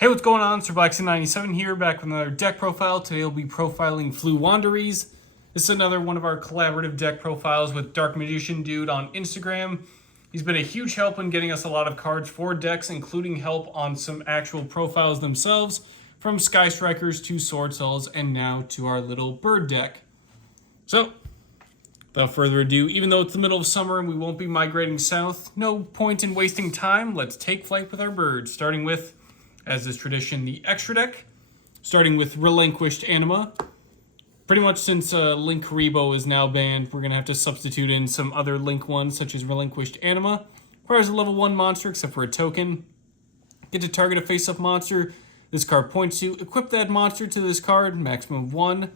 Hey, what's going on? SirBlackson97 here, back with another deck profile. Today we'll be profiling Floowandereeze. This is another one of our collaborative deck profiles with DarkMagicianDude on Instagram. He's been a huge help in getting us a lot of cards for decks, including help on some actual profiles themselves, from Sky Strikers to Sword Souls, and now to our little bird deck. So, without further ado, even though it's the middle of summer and we won't be migrating south, no point in wasting time. Let's take flight with our birds, starting with, as is tradition, the extra deck, starting with Relinquished Anima. Pretty much since Link Rebo is now banned, we're going to have to substitute in some other Link ones, such as Relinquished Anima. Requires a level 1 monster, except for a token. Get to target a face-up monster. This card points to. Equip that monster to this card, maximum of 1.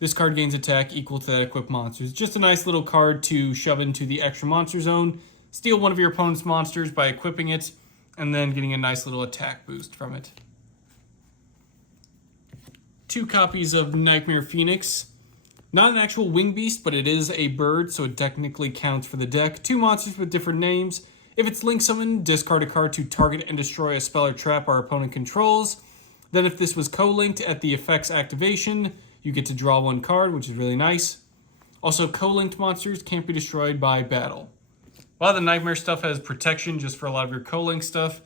This card gains attack equal to that equipped monster. It's just a nice little card to shove into the extra monster zone. Steal one of your opponent's monsters by equipping it, and then getting a nice little attack boost from it. 2 copies of Nightmare Phoenix. Not an actual wing beast, but it is a bird, so it technically counts for the deck. 2 monsters with different names. If it's link summoned, discard a card to target and destroy a spell or trap our opponent controls. Then if this was co-linked at the effect's activation, you get to draw 1 card, which is really nice. Also, co-linked monsters can't be destroyed by battle. A lot of the Nightmare stuff has protection just for a lot of your co-link stuff.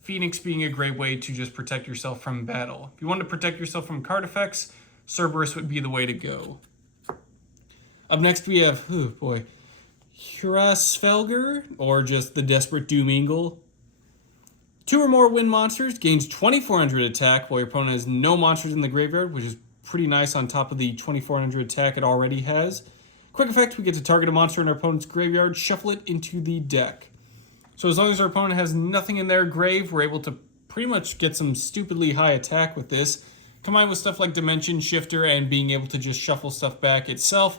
Phoenix being a great way to just protect yourself from battle. If you want to protect yourself from card effects, Cerberus would be the way to go. Up next we have, Hurasfelger, or just the Desperate Doom Eagle. 2 or more wind monsters, gains 2400 attack while your opponent has no monsters in the graveyard, which is pretty nice on top of the 2400 attack it already has. Quick effect, we get to target a monster in our opponent's graveyard, shuffle it into the deck. So as long as our opponent has nothing in their grave, we're able to pretty much get some stupidly high attack with this. Combined with stuff like Dimension Shifter and being able to just shuffle stuff back itself,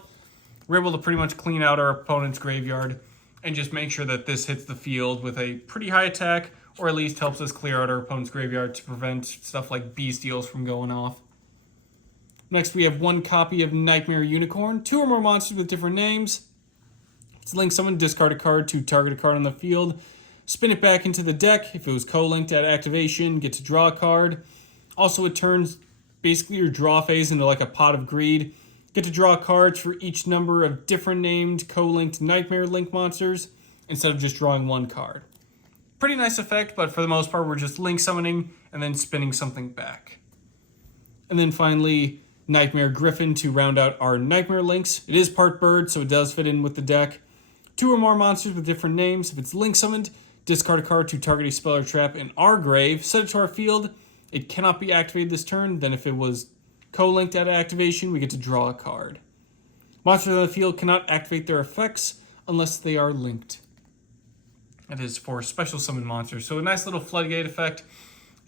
we're able to pretty much clean out our opponent's graveyard and just make sure that this hits the field with a pretty high attack, or at least helps us clear out our opponent's graveyard to prevent stuff like Bestials from going off. Next, we have 1 copy of Nightmare Unicorn. 2 or more monsters with different names. It's link summon, discard a card to target a card on the field. Spin it back into the deck. If it was co-linked at activation, get to draw a card. Also, it turns basically your draw phase into like a pot of greed. Get to draw cards for each number of different named co-linked Nightmare Link monsters instead of just drawing 1 card. Pretty nice effect, but for the most part, we're just link summoning and then spinning something back. And then finally, Nightmare Griffin to round out our Nightmare Links. It is part bird, so it does fit in with the deck. 2 or more monsters with different names. If it's link summoned, discard a card to target a spell or trap in our grave. Set it to our field. It cannot be activated this turn. Then if it was co-linked at activation, we get to draw a card. Monsters on the field cannot activate their effects unless they are linked. That is for special summon monsters. So a nice little floodgate effect,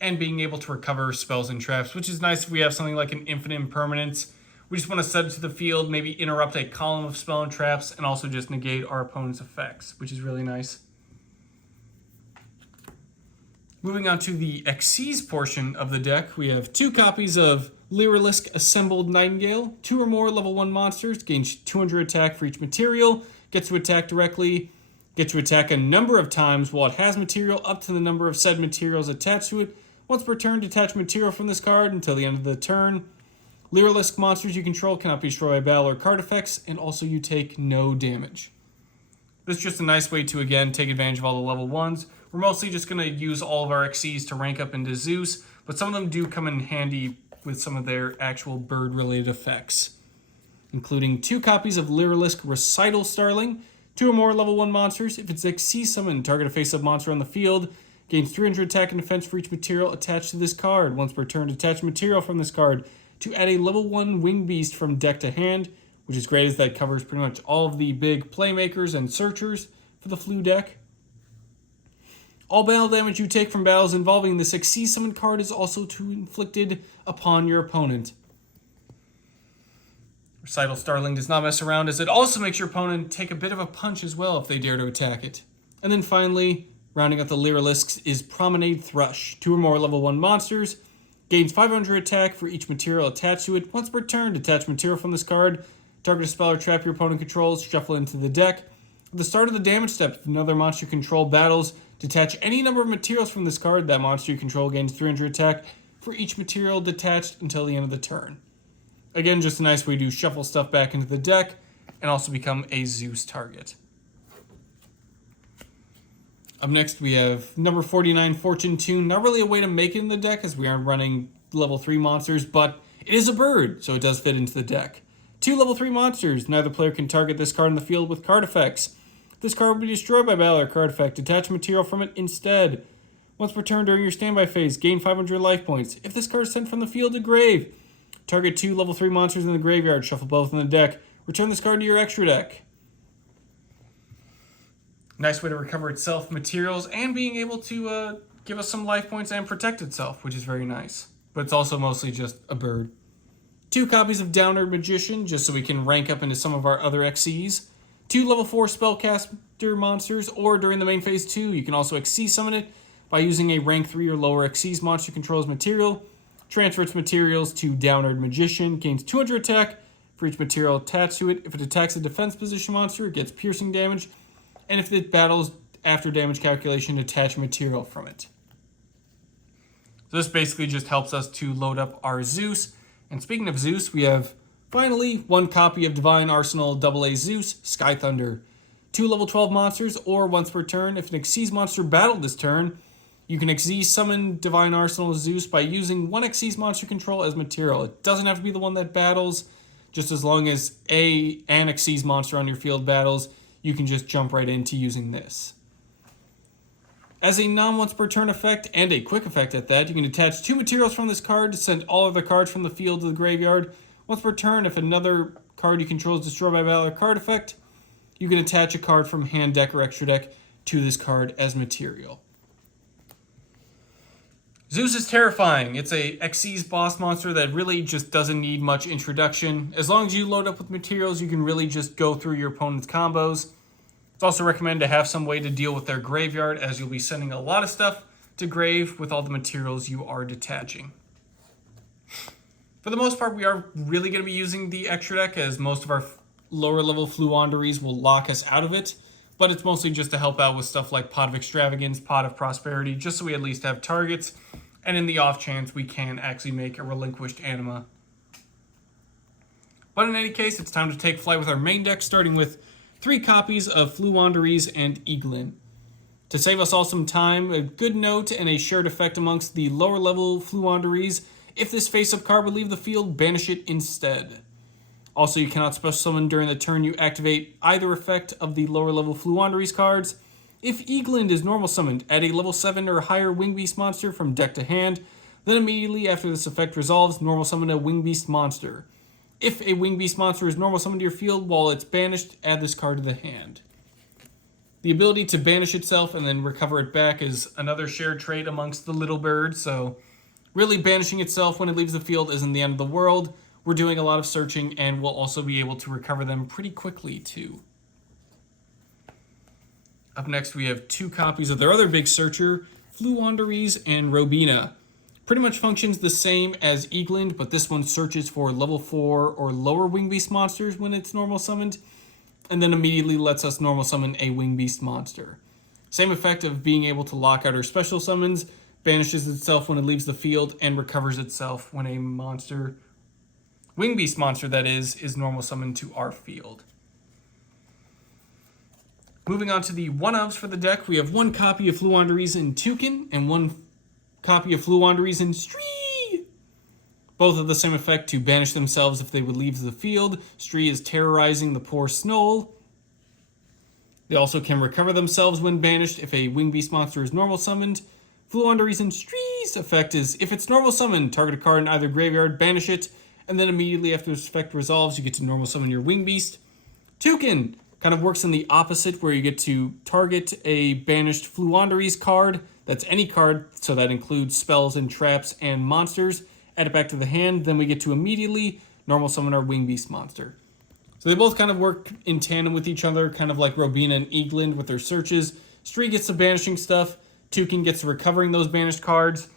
and being able to recover spells and traps, which is nice if we have something like an infinite impermanence. We just want to set it to the field, maybe interrupt a column of spell and traps, and also just negate our opponent's effects, which is really nice. Moving on to the Xyz portion of the deck, we have 2 copies of Lyrilisk Assembled Nightingale. 2 or more level 1 monsters, gains 200 attack for each material, gets to attack directly, gets to attack a number of times while it has material up to the number of said materials attached to it. Once per turn, detach material from this card until the end of the turn. Lyrilisk monsters you control cannot be destroyed by battle or card effects, and also you take no damage. This is just a nice way to, again, take advantage of all the level 1s. We're mostly just going to use all of our Xyz to rank up into Zeus, but some of them do come in handy with some of their actual bird-related effects, including 2 copies of Lyrilisk Recital Starling. 2 or more level 1 monsters. If it's Xyz summoned, target a face-up monster on the field. Gains 300 attack and defense for each material attached to this card. Once per turn, detach material from this card to add a level 1 wing beast from deck to hand, which is great as that covers pretty much all of the big playmakers and searchers for the Flu deck. All battle damage you take from battles involving this Xyz summoned card is also inflicted upon your opponent. Recital Starling does not mess around, as it also makes your opponent take a bit of a punch as well if they dare to attack it. And then finally, rounding out the Lyrilisks is Promenade Thrush. 2 or more level 1 monsters, gains 500 attack for each material attached to it. Once per turn, detach material from this card, target a spell or trap your opponent controls, shuffle into the deck. At the start of the damage step, if another monster you control battles, Detach any number of materials from this card. That monster you control gains 300 attack for each material detached until the end of the turn. Again, just a nice way to shuffle stuff back into the deck and also become a Zeus target. Up next, we have number 49, Fortune Tune. Not really a way to make it in the deck as we aren't running level 3 monsters, but it is a bird, so it does fit into the deck. 2 level 3 monsters. Neither player can target this card in the field with card effects. This card will be destroyed by battle or card effect. Detach material from it instead. Once per turn during your standby phase, gain 500 life points. If this card is sent from the field to grave, target 2 level 3 monsters in the graveyard, shuffle both in the deck. Return this card to your extra deck. Nice way to recover itself materials and being able to give us some life points and protect itself, which is very nice. But it's also mostly just a bird. 2 copies of DarkMagician, just so we can rank up into some of our other XCs. 2 level 4 spellcaster monsters, or during the main phase 2, you can also XC summon it by using a rank 3 or lower XC's monster controls material. Transfer its materials to DarkMagician, gains 200 attack for each material attached to it. If it attacks a defense position monster, it gets piercing damage. And if it battles after damage calculation, attach material from it. So this basically just helps us to load up our Zeus. And speaking of Zeus, we have finally 1 copy of Divine Arsenal AA Zeus, Sky Thunder. 2 level 12 monsters, or once per turn. If an Xyz monster battled this turn, you can Xyz summon Divine Arsenal Zeus by using 1 Xyz monster control as material. It doesn't have to be the one that battles, just as long as an Xyz monster on your field battles, you can just jump right into using this. As a non-once per turn effect, and a quick effect at that, you can attach 2 materials from this card to send all other cards from the field to the graveyard. Once per turn, if another card you control is destroyed by battle or card effect, you can attach a card from hand deck or extra deck to this card as material. Zeus is terrifying. It's a Xyz boss monster that really just doesn't need much introduction. As long as you load up with materials, you can really just go through your opponent's combos. It's also recommended to have some way to deal with their graveyard, as you'll be sending a lot of stuff to grave with all the materials you are detaching. For the most part, we are really going to be using the extra deck, as most of our lower level Floowandereeze will lock us out of it. But it's mostly just to help out with stuff like Pot of Extravagance, Pot of Prosperity, just so we at least have targets. And in the off chance, we can actually make a relinquished anima. But in any case, it's time to take flight with our main deck, starting with 3 copies of Floowandereeze and Eaglin. To save us all some time, a good note and a shared effect amongst the lower level Floowandereeze: if this face-up card would leave the field, banish it instead. Also, you cannot special summon during the turn you activate either effect of the lower level Floowandereeze cards. If Eaglin is normal summoned, add a level 7 or higher Wingbeast monster from deck to hand. Then immediately after this effect resolves, normal summon a Wingbeast monster. If a Wingbeast monster is normal summoned to your field while it's banished, add this card to the hand. The ability to banish itself and then recover it back is another shared trait amongst the little bird, so really banishing itself when it leaves the field isn't the end of the world. We're doing a lot of searching, and we'll also be able to recover them pretty quickly, too. Up next, we have 2 copies of their other big searcher, Floowandereeze and Robina. Pretty much functions the same as Eaglin, but this one searches for level 4 or lower Wingbeast monsters when it's normal summoned, and then immediately lets us normal summon a Wingbeast monster. Same effect of being able to lock out our special summons, banishes itself when it leaves the field, and recovers itself when a monster, Wingbeast monster that is normal summoned to our field. Moving on to the one-ofs for the deck, we have 1 copy of Floowandereeze and Toucan, and 1 copy of Floowandereeze and Stree. Both have the same effect to banish themselves if they would leave the field. Stree is terrorizing the poor Snoll. They also can recover themselves when banished if a Wingbeast monster is normal summoned. Floowandereeze and Stree's effect is, if it's normal summoned, target a card in either graveyard, banish it, and then immediately after this effect resolves, you get to normal summon your Wingbeast. Toucan kind of works in the opposite, where you get to target a banished Floowandereeze card. That's any card, so that includes spells and traps and monsters. Add it back to the hand, then we get to immediately normal summon our Wingbeast monster. So they both kind of work in tandem with each other, kind of like Robina and Eaglin with their searches. Stree gets the banishing stuff. Toucan gets to recovering those banished cards.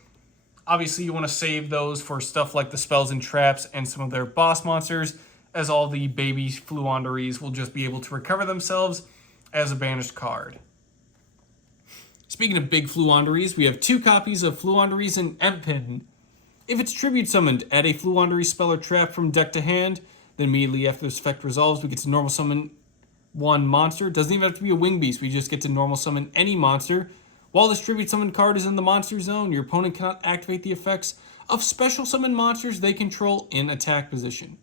Obviously, you want to save those for stuff like the spells and traps and some of their boss monsters, as all the baby Floowandereeze will just be able to recover themselves as a banished card. Speaking of big Floowandereeze, we have 2 copies of Floowandereeze and Empin. If it's tribute summoned, add a Floowandereeze spell or trap from deck to hand. Then immediately after this effect resolves, we get to normal summon 1 monster. Doesn't even have to be a wing beast. We just get to normal summon any monster. While this tribute summon card is in the monster zone, your opponent cannot activate the effects of special summon monsters they control in attack position.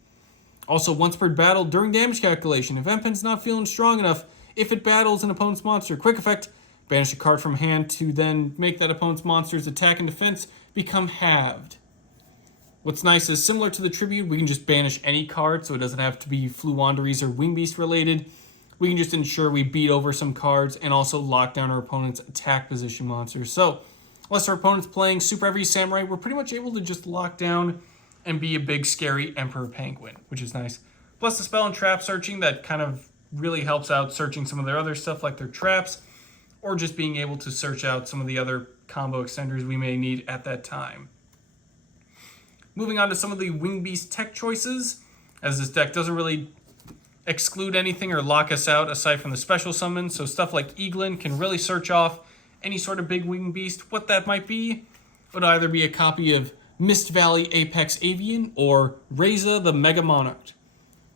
Also, once per battle during damage calculation, if Empin's not feeling strong enough, if it battles an opponent's monster, quick effect, banish a card from hand to then make that opponent's monster's attack and defense become halved. What's nice is, similar to the tribute, we can just banish any card, so it doesn't have to be Floowandereeze or Wing Beast related. We can just ensure we beat over some cards and also lock down our opponent's attack position monsters. So, unless our opponent's playing Super Heavy Samurai, we're pretty much able to just lock down and be a big scary Emperor Penguin, which is nice. Plus the spell and trap searching that kind of really helps out searching some of their other stuff like their traps, or just being able to search out some of the other combo extenders we may need at that time. Moving on to some of the Wing Beast tech choices, as this deck doesn't really exclude anything or lock us out aside from the special summon, so stuff like Eaglin can really search off any sort of big Wing Beast. What that might be would either be a copy of Mist Valley Apex Avian or Reza the Mega Monarch.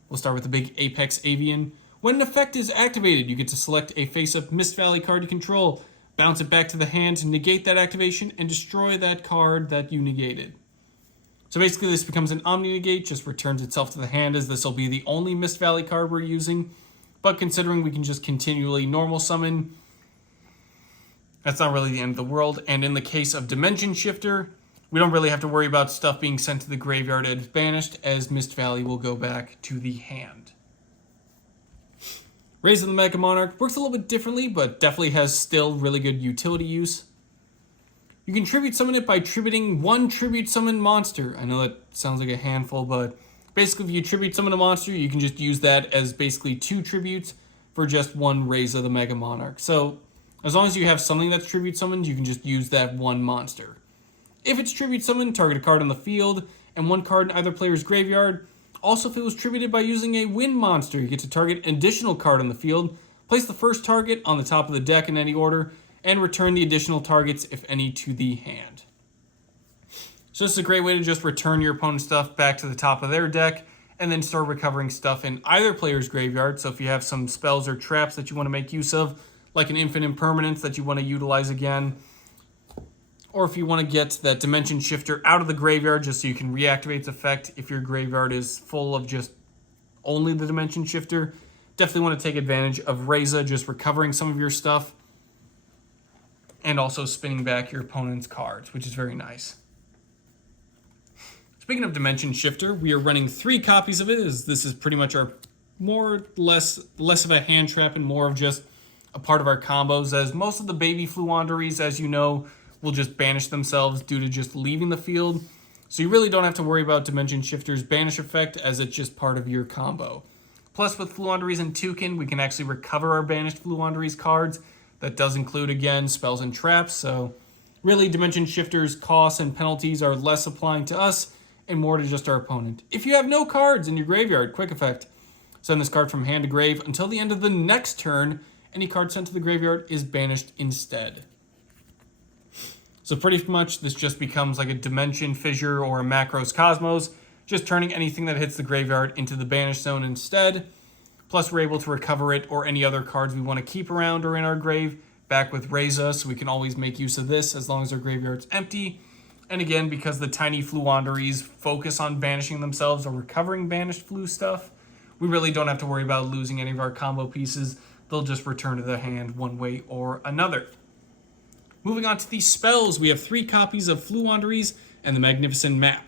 We'll start with the big Apex Avian. When an effect is activated, you get to select a face-up Mist Valley card you control, bounce it back to the hand, negate that activation, and destroy that card that you negated. So basically this becomes an Omni-Negate, just returns itself to the hand, as this will be the only Mist Valley card we're using. But considering we can just continually normal summon, that's not really the end of the world. And in the case of Dimension Shifter, we don't really have to worry about stuff being sent to the graveyard as banished, as Mist Valley will go back to the hand. Raise of the Mega Monarch works a little bit differently, but definitely has still really good utility use. You can tribute summon it by tributing 1 tribute summon monster. I know that sounds like a handful, but basically if you tribute summon a monster, you can just use that as basically 2 tributes for just 1 Raise of the Mega Monarch. So as long as you have something that's tribute summoned, you can just use that 1 monster. If it's tribute summoned, target a card on the field and 1 card in either player's graveyard. Also, if it was tributed by using a win monster, you get to target an additional card on the field, place the first target on the top of the deck in any order, and return the additional targets, if any, to the hand. So this is a great way to just return your opponent's stuff back to the top of their deck, and then start recovering stuff in either player's graveyard. So if you have some spells or traps that you want to make use of, like an Infinite Permanence that you want to utilize again, or if you want to get that Dimension Shifter out of the graveyard just so you can reactivate its effect if your graveyard is full of just only the Dimension Shifter, definitely want to take advantage of Reza, just recovering some of your stuff and also spinning back your opponent's cards, which is very nice. Speaking of Dimension Shifter, we are running 3 copies of it, as this is pretty much our less of a hand trap and more of just a part of our combos, as most of the baby Floowandereeze, as you know, will just banish themselves due to just leaving the field. So you really don't have to worry about Dimension Shifter's banish effect, as it's just part of your combo. Plus with Floowandereeze and Toucan, we can actually recover our banished Floowandereeze cards. That does include, again, spells and traps, so really Dimension Shifter's costs and penalties are less applying to us and more to just our opponent. If you have no cards in your graveyard, quick effect, send this card from hand to grave until the end of the next turn. Any card sent to the graveyard is banished instead. So pretty much this just becomes like a Dimension Fissure or a Macros Cosmos, just turning anything that hits the graveyard into the banish zone instead. Plus we're able to recover it or any other cards we want to keep around or in our grave back with Reza, so we can always make use of this as long as our graveyard's empty. And again, because the tiny Floowandereeze focus on banishing themselves or recovering banished Floo stuff, we really don't have to worry about losing any of our combo pieces. They'll just return to the hand one way or another. Moving on to the spells, we have 3 copies of Floowandereeze and the Magnificent Map.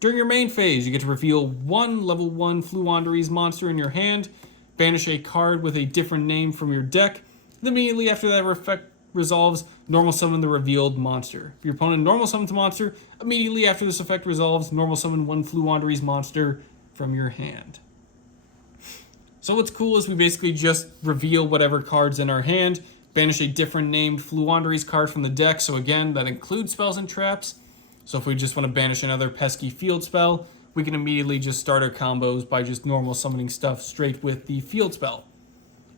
During your main phase, you get to reveal 1 level 1 Floowandereeze monster in your hand, banish a card with a different name from your deck, and immediately after that effect resolves, normal summon the revealed monster. If your opponent normal summons a monster, immediately after this effect resolves, normal summon 1 Floowandereeze monster from your hand. So what's cool is we basically just reveal whatever cards in our hand, banish a different named Floowandereeze card from the deck, so again, that includes spells and traps. So if we just want to banish another pesky field spell, we can immediately just start our combos by just normal summoning stuff straight with the field spell.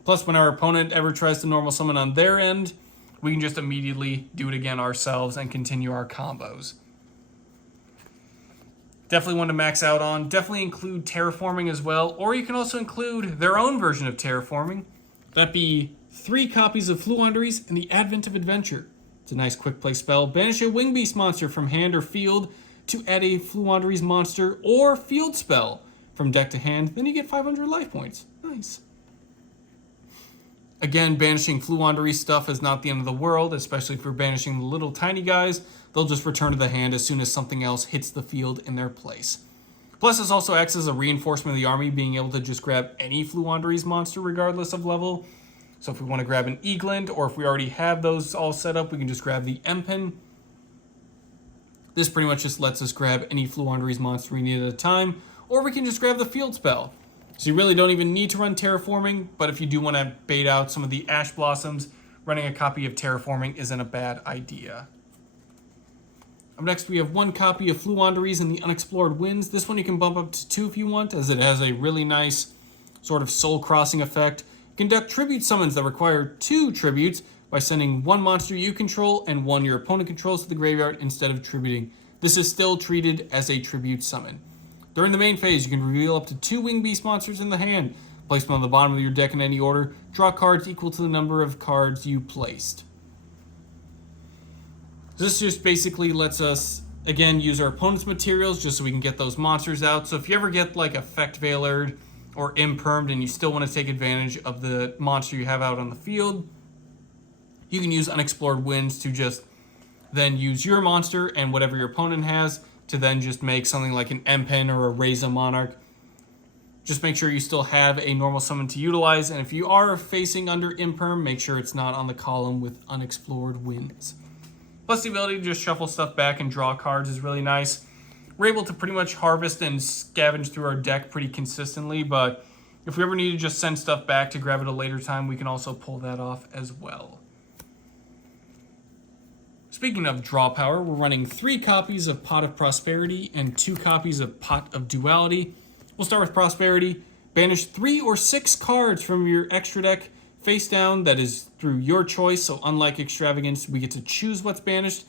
Plus, when our opponent ever tries to normal summon on their end, we can just immediately do it again ourselves and continue our combos. Definitely one to max out on. Definitely include terraforming as well, or you can also include their own version of terraforming. That'd be 3 copies of Floowandereeze and the Advent of Adventure. It's a nice quick play spell. Banish a wing beast monster from hand or field to add a Floowandereeze monster or field spell from deck to hand. Then you get 500 life points. Nice. Again, banishing Floowandereeze stuff is not the end of the world, especially if you're banishing the little tiny guys. They'll just return to the hand as soon as something else hits the field in their place. Plus, this also acts as a reinforcement of the army, being able to just grab any Floowandereeze monster regardless of level. So if we want to grab an Eagland, or if we already have those all set up, we can just grab the Empen. This pretty much just lets us grab any Floowandereeze monster we need at a time, or we can just grab the field spell. So you really don't even need to run terraforming, but if you do want to bait out some of the Ash Blossoms, running a copy of terraforming isn't a bad idea. Up next, we have 1 copy of Floowandereeze and the Unexplored Winds. This one you can bump up to 2 if you want, as it has a really nice sort of soul-crossing effect. Conduct tribute summons that require 2 tributes by sending 1 monster you control and 1 your opponent controls to the graveyard instead of tributing. This is still treated as a tribute summon. During the main phase, you can reveal up to 2 wing beast monsters in the hand. Place them on the bottom of your deck in any order. Draw cards equal to the number of cards you placed. This just basically lets us, again, use our opponent's materials just so we can get those monsters out. So if you ever get like Effect Veilered or Impermed and you still want to take advantage of the monster you have out on the field, you can use Unexplored Winds to just then use your monster and whatever your opponent has to then just make something like an Empen or a Reza Monarch. Just make sure you still have a normal summon to utilize, and if you are facing under Imperm, make sure it's not on the column with Unexplored Winds. Plus, the ability to just shuffle stuff back and draw cards is really nice. We're able to pretty much harvest and scavenge through our deck pretty consistently, but if we ever need to just send stuff back to grab it a later time, we can also pull that off as well. Speaking of draw power, we're running 3 copies of Pot of Prosperity and 2 copies of Pot of Duality. We'll start with Prosperity. Banish 3 or 6 cards from your extra deck face down. That is through your choice, so unlike Extravagance, we get to choose what's banished.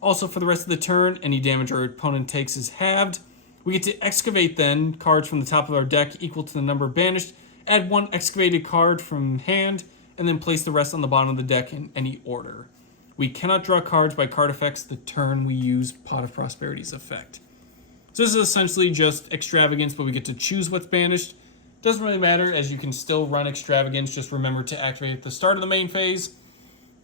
Also, for the rest of the turn, any damage our opponent takes is halved. We get to excavate then cards from the top of our deck equal to the number banished. Add 1 excavated card from hand, and then place the rest on the bottom of the deck in any order. We cannot draw cards by card effects the turn we use Pot of Prosperity's effect. So this is essentially just Extravagance, but we get to choose what's banished. Doesn't really matter, as you can still run Extravagance. Just remember to activate at the start of the main phase,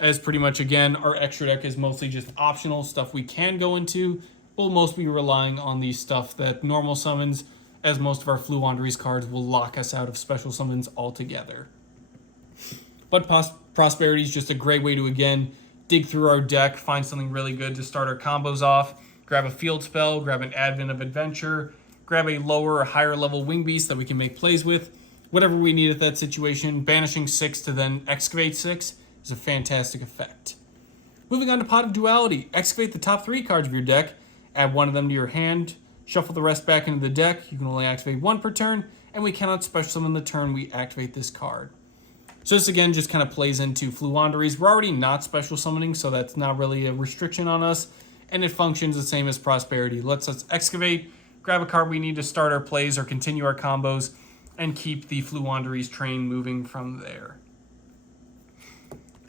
as pretty much, again, our extra deck is mostly just optional stuff we can go into. We'll mostly be relying on the stuff that normal summons, as most of our Floowandereeze cards will lock us out of special summons altogether. But Prosperity is just a great way to, again, dig through our deck, find something really good to start our combos off, grab a field spell, grab an Advent of Adventure, grab a lower or higher level wing beast that we can make plays with. Whatever we need at that situation, banishing 6 to then excavate 6 is a fantastic effect. Moving on to Pot of Duality. Excavate the top 3 cards of your deck, add 1 of them to your hand, shuffle the rest back into the deck. You can only activate 1 per turn, and we cannot special summon the turn we activate this card. So this again just kind of plays into Floowandereeze. We're already not special summoning, so that's not really a restriction on us, and it functions the same as Prosperity. Lets us excavate, grab a card we need to start our plays or continue our combos, and keep the Floowandereeze train moving from there.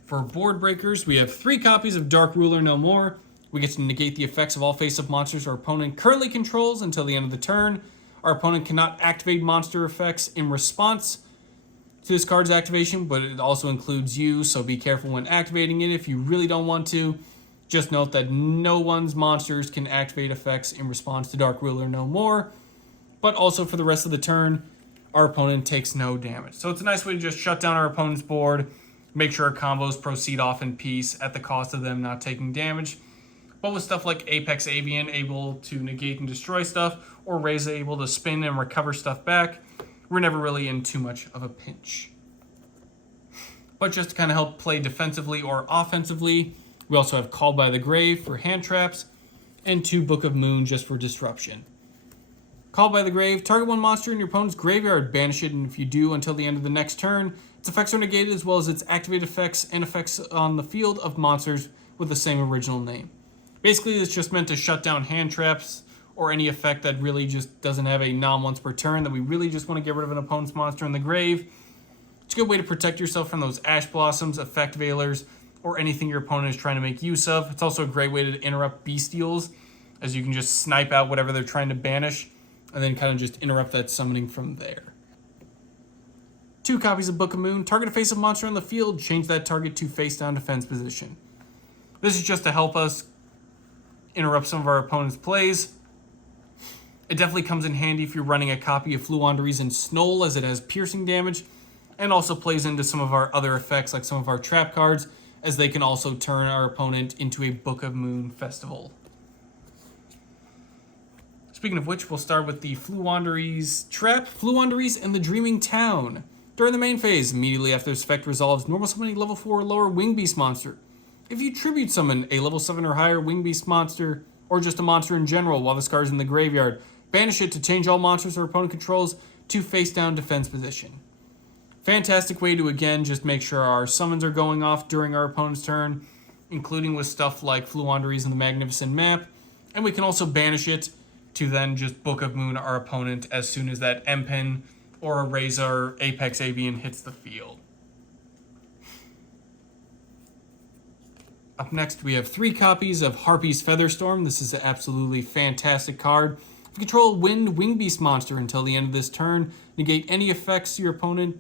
For board breakers, we have 3 copies of Dark Ruler No More. We get to negate the effects of all face-up monsters our opponent currently controls until the end of the turn. Our opponent cannot activate monster effects in response to this card's activation, but it also includes you, so be careful when activating it if you really don't want to. Just note that no one's monsters can activate effects in response to Dark Ruler No More, but also for the rest of the turn, our opponent takes no damage. So it's a nice way to just shut down our opponent's board, make sure our combos proceed off in peace at the cost of them not taking damage. But with stuff like Apex Avian able to negate and destroy stuff, or Reza able to spin and recover stuff back, we're never really in too much of a pinch. But just to kind of help play defensively or offensively, we also have Called by the Grave for hand traps, and 2 Book of Moon just for disruption. Called by the grave, target one monster in your opponent's graveyard, banish it, and if you do until the end of the next turn, its effects are negated as well as its activated effects and effects on the field of monsters with the same original name. Basically, it's just meant to shut down hand traps or any effect that really just doesn't have a non-once per turn that we really just want to get rid of an opponent's monster in the grave. It's a good way to protect yourself from those Ash Blossoms, Effect Veilers, or anything your opponent is trying to make use of. It's also a great way to interrupt Bestials, as you can just snipe out whatever they're trying to banish and then kind of just interrupt that summoning from there. 2 copies of Book of Moon. Target a face-up monster on the field. Change that target to face-down defense position. This is just to help us interrupt some of our opponent's plays. It definitely comes in handy if you're running a copy of Floowandereeze and Snoll, as it has piercing damage, and also plays into some of our other effects, like some of our trap cards, as they can also turn our opponent into a Book of Moon festival. Speaking of which, we'll start with the Floowandereeze trap. Floowandereeze and the Dreaming Town. During the main phase, immediately after this effect resolves, normal summon a level 4 or lower Wing Beast monster. If you tribute summon a level 7 or higher Wing Beast monster, or just a monster in general while this card is in the graveyard, banish it to change all monsters our opponent controls to face-down defense position. Fantastic way to, again, just make sure our summons are going off during our opponent's turn, including with stuff like Floowandereeze and the Magnificent Map, and we can also banish it to then just Book of Moon our opponent as soon as that M-Pin or a Razor Apex Avian hits the field. Up next, we have 3 copies of Harpy's Featherstorm. This is an absolutely fantastic card. If you control a Wind Wing Beast monster until the end of this turn, negate any effects your opponent,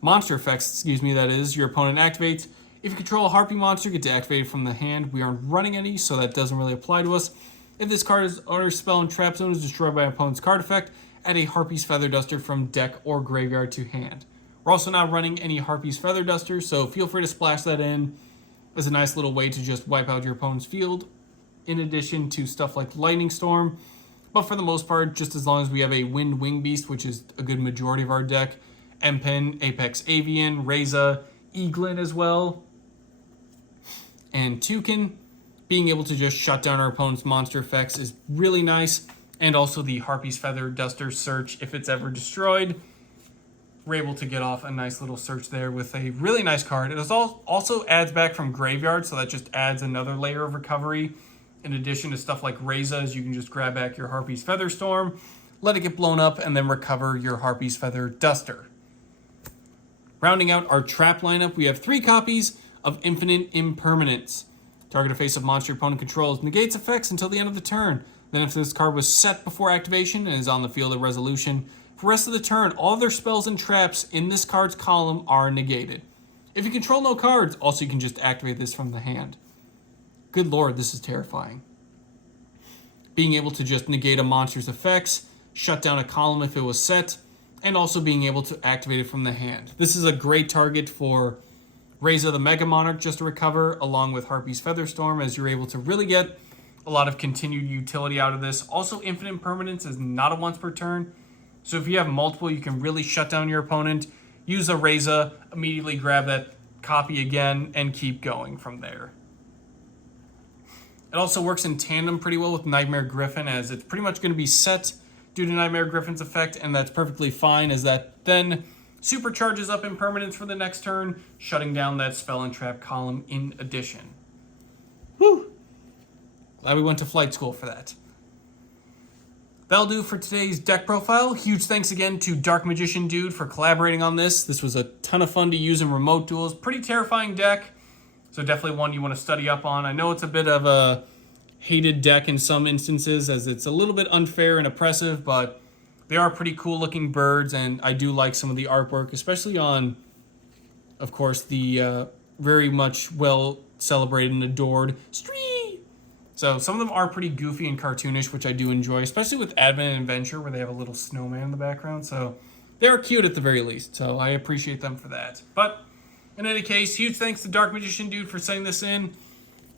monster effects, that is, your opponent activates. If you control a Harpy monster, get to activate it from the hand. We aren't running any, so that doesn't really apply to us. If this card's owner's spell and trap zone is destroyed by an opponent's card effect, add a Harpy's Feather Duster from deck or graveyard to hand. We're also not running any Harpy's Feather Duster, so feel free to splash that in as a nice little way to just wipe out your opponent's field, in addition to stuff like Lightning Storm. But for the most part, just as long as we have a Wind Wing Beast, which is a good majority of our deck, M-Pin, Apex Avian, Reza, Eaglin as well, and Toucan, being able to just shut down our opponent's monster effects is really nice. And also the Harpy's Feather Duster search, if it's ever destroyed, we're able to get off a nice little search there with a really nice card. It also adds back from graveyard, so that just adds another layer of recovery. In addition to stuff like Rezas, you can just grab back your Harpy's Featherstorm, let it get blown up, and then recover your Harpy's Feather Duster. Rounding out our trap lineup, we have 3 copies of Infinite Impermanence. Target a face-up monster your opponent controls. Negates effects until the end of the turn. Then if this card was set before activation and is on the field at resolution, for the rest of the turn, all their spells and traps in this card's column are negated. If you control no cards, also you can just activate this from the hand. Good lord, this is terrifying. Being able to just negate a monster's effects, shut down a column if it was set, and also being able to activate it from the hand. This is a great target for Reza the Mega Monarch just to recover, along with Harpy's Featherstorm, as you're able to really get a lot of continued utility out of this. Also, Infinite Impermanence is not a once per turn, so if you have multiple, you can really shut down your opponent, use a Reza, immediately grab that copy again, and keep going from there. It also works in tandem pretty well with Nightmare Griffin, as it's pretty much going to be set due to Nightmare Griffin's effect, and that's perfectly fine, as that then supercharges up Impermanence for the next turn, shutting down that spell and trap column in addition. Whew! Glad we went to flight school for that. That'll do for today's deck profile. Huge thanks again to DarkMagicianDude for collaborating on this. This was a ton of fun to use in remote duels. Pretty terrifying deck, so definitely one you want to study up on. I know it's a bit of a hated deck in some instances, as it's a little bit unfair and oppressive, but they are pretty cool looking birds, and I do like some of the artwork, especially on, of course, the very much well celebrated and adored Street. So some of them are pretty goofy and cartoonish, which I do enjoy, especially with Advent and Adventure, where they have a little snowman in the background. So they are cute at the very least, so I appreciate them for that. But in any case, huge thanks to DarkMagicianDude for sending this in.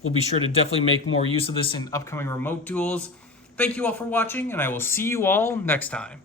We'll be sure to definitely make more use of this in upcoming remote duels. Thank you all for watching, and I will see you all next time.